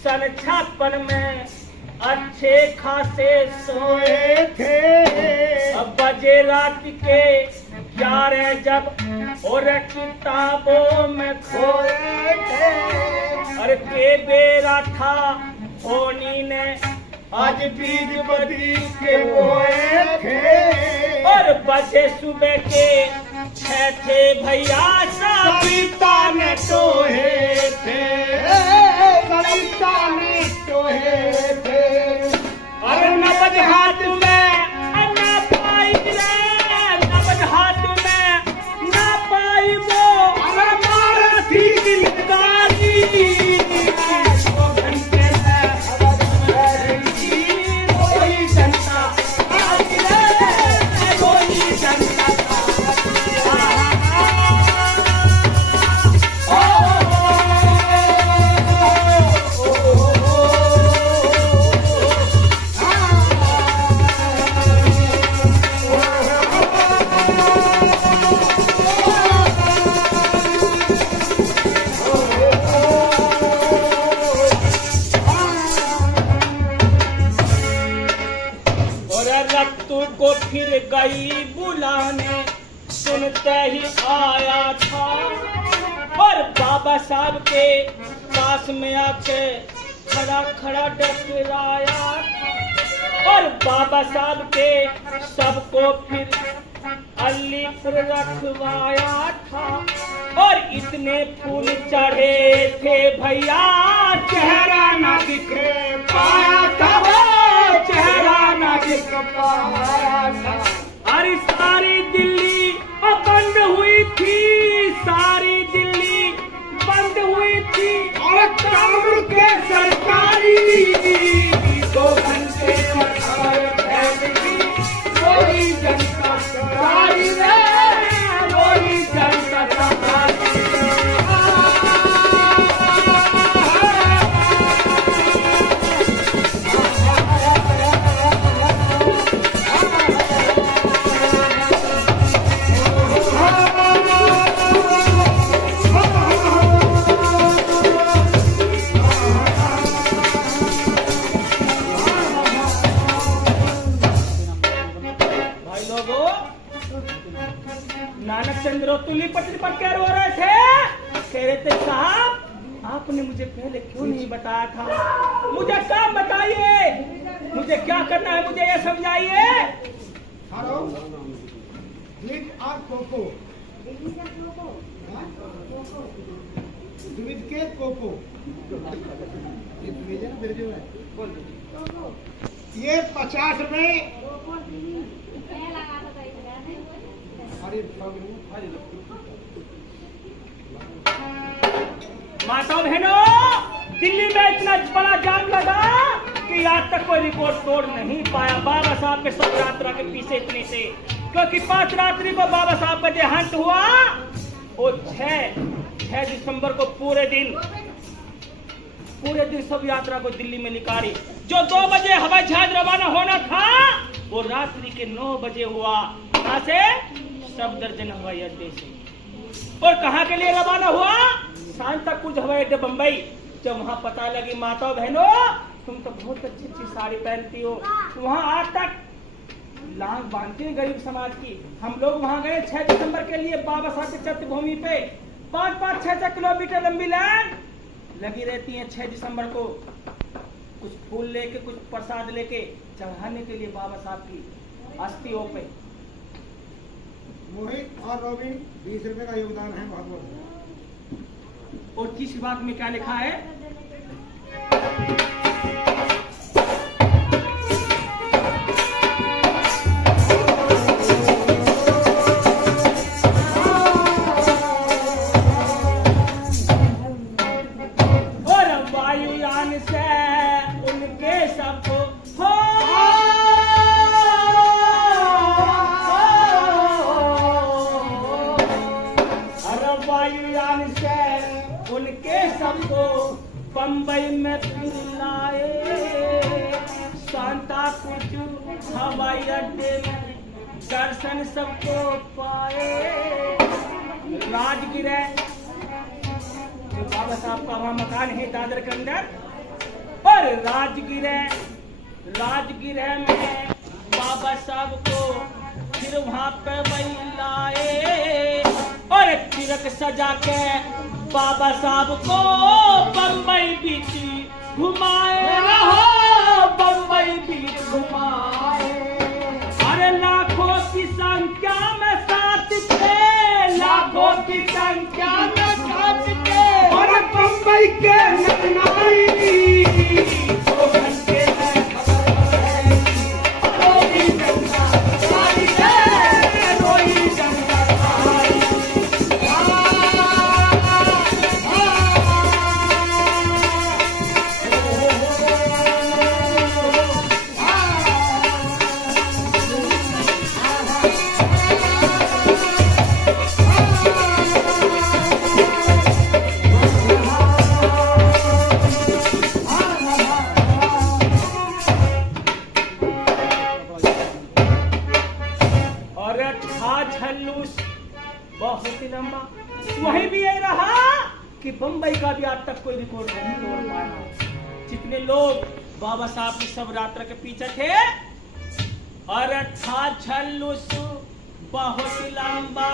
सन 56 में अच्छे खासे सोए थे। अब बजे रात के 11 जब और किताबों में खोए थे। अरे के बेरा था होनी ने आज बीज बदी के बोए थे। और बजे सुबह के 6 थे भैया सविता ने सोए थे। सविता ने सोए थे। और नबज हाथ में ना पाई रे, नबज हाथ में ना पाई वो और मारा थी दिलदारी। को फिर गई बुलाने, सुनते ही आया था और बाबा साहब के पास में आके खड़ा खड़ा डकराया और बाबा साहब के सबको फिर अल्ली पर रखवाया था। और इतने फूल चढ़े थे भैया चेहरा ना दिखे पाया था, चेहरा ना दिख पाया था। अरे सारी दिल्ली बंद हुई थी, सारी दिल्ली बंद हुई थी और कानून के सरकारी 2 घंटे कोई जनता सारी रे, कोई जनता सारी। नानक चंद्र तुली पटरी पर क्या रो रहे थे? कह रहे थे साहब आपने मुझे पहले क्यों नहीं बताया था? मुझे काम बताइए, मुझे क्या करना है मुझे ये समझाइए। ये 50 रुपए। माता बहनों, दिल्ली में इतना बड़ा जाम लगा कि आज तक कोई रिपोर्ट तोड़ नहीं पाया बाबा साहब के सब यात्रा के पीछे इतने से, क्योंकि 5 रात्रि को बाबा साहब का देहांत हुआ और 6 दिसंबर को पूरे दिन सब यात्रा को दिल्ली में निकाली। जो 2 बजे हवाई जहाज रवाना होना था वो रात्रि के 9 बजे हुआ। कहां से? सफदरजंग हवाई अड्डे से। और कहां के लिए रवाना हुआ? सांझ तक कुछ हवाई अड्डे बंबई। जब वहां पता लगी माता बहनों तुम तो बहुत अच्छी अच्छी साड़ी पहनती हो, वहां आज तक लांग बांधती है गरीब समाज की। हम लोग वहां गए 6 दिसंबर के लिए बाबा साहब के चैत्य भूमि पे। 5-5, 6-6 किलोमीटर लंबी लाइन लगी रहती है 6 दिसंबर को। कुछ फूल लेके, कुछ प्रसाद लेके चढ़ाने के लिए बाबा साहब की अस्थियों पे। मोहित और रोबिन 20 रुपए का योगदान है, बहुत बहुत। और तीसरी बात में क्या लिखा है? बम्बई में फिर लाए, सांता क्रूज हवाई अड्डे में दर्शन सबको पाए। राजगिरह जो बाबा साहब का वहां मकान है दादर के अंदर, और राजगिरह में बाबा साहब को फिर वहां पे वही लाए, और तिलक सजा के बाबा साहब को बम्बई बीच घुमाए, बम्बई बीच घुमाए। अरे लाखों की संख्या में साथ थे, लाखों की संख्या में साथ थे, और बम्बई के नगनाई बहुत ही लंबा। वही भी यही रहा कि बंबई का भी आज तक कोई रिकॉर्ड नहीं तोड़ पाया। जितने लोग बाबा साहब की सब यात्रा के पीछे थे, और था झल्लूस बहुत ही लंबा।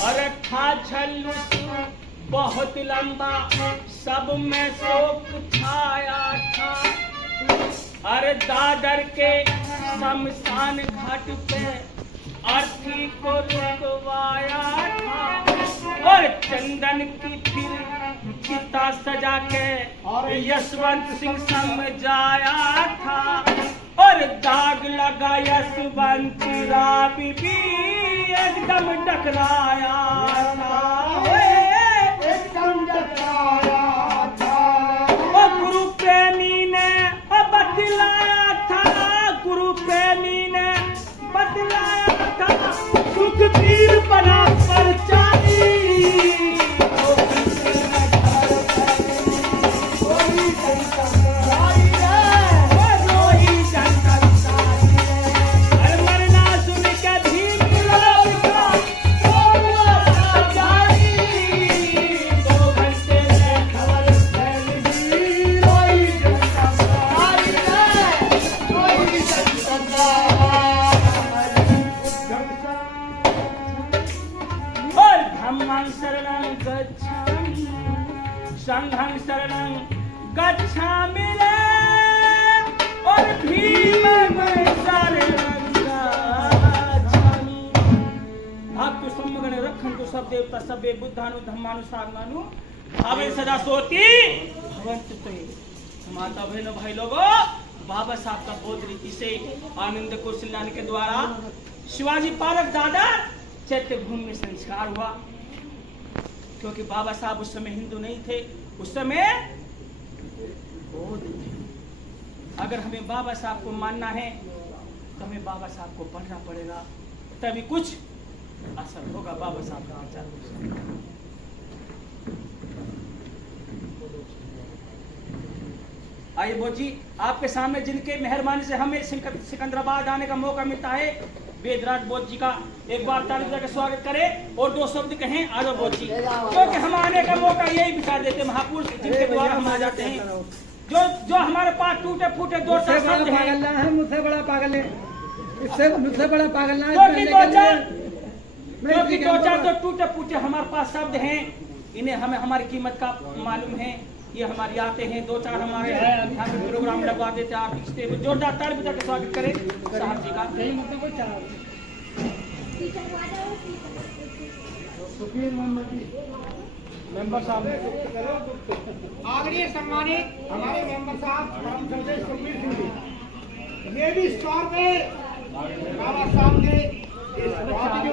और था झल्लूस बहुत लंबा, सब में शोक छाया था। अरे दादर के शमशान घाट पे अर्थी को रुकवाया था, और चंदन की फिर चिता सजा के यशवंत सिंह समझाया था, और दाग लगा यशवंत राव भी एकदम टकराया था, एकदम टकराया था। और गुरु प्रेमी ने बतलाया था, गुरु प्रेमी ने बतलाया था, सुखबीर बना परचारी, मरना सुन के भीम संघं शरणं गच्छामि रे, और भीमं शरणं गच्छामि। भक्त समगण रक्षन्तु सब देवता सबे बुद्धानु धम्मानु साधनानु भावे सदा सोती भवन्तु ते। माता बहनों भाई लोगों, बाबा साहब का बोध रीति से आनंद कौशल्यान के द्वारा शिवाजी पार्क दादा चैत्य भूमि में संस्कार हुआ। क्योंकि बाबा साहब उस समय हिंदू नहीं थे, उस समय बौद्ध थे। अगर हमें बाबा साहब को मानना है तो हमें बाबा साहब को पढ़ना पड़ेगा, तभी कुछ असर होगा बाबा साहब का आचार। आइए बोध जी, आपके सामने जिनके मेहरबानी से हमें सिकंदराबाद आने का मौका मिलता है, वेदराज बोध जी का एक बार ताली बजा के स्वागत करें और दो शब्द कहें। आ जाओ बोध जी, क्योंकि हम आने का मौका यही बिता देते महापुरुष जिनके द्वारा हम आ जाते हैं। जो हमारे पास टूटे फूटे दो शब्द हैं, मुझसे बड़ा पागल है, इससे मुझसे बड़ा पागल ना क्योंकि दो चार क्योंकि दो चार तो टूटे पूटे हमारे पास शब्द हैं, इन्हें हमें हमारी कीमत का मालूम है। ये हमारी आते हैं, दो चार हमारे यहाँ पे प्रोग्राम लगवा देते हैं। आप इससे जोरदार ताली बजा के स्वागत करें साहब जी का। मेंबर साहब आदरणीय सम्मानित हमारे मेंबर साहब परम श्रद्धेय सुखबीर सिंह जी, ये भी स्टॉर में बाबा साहब ने इस बात जो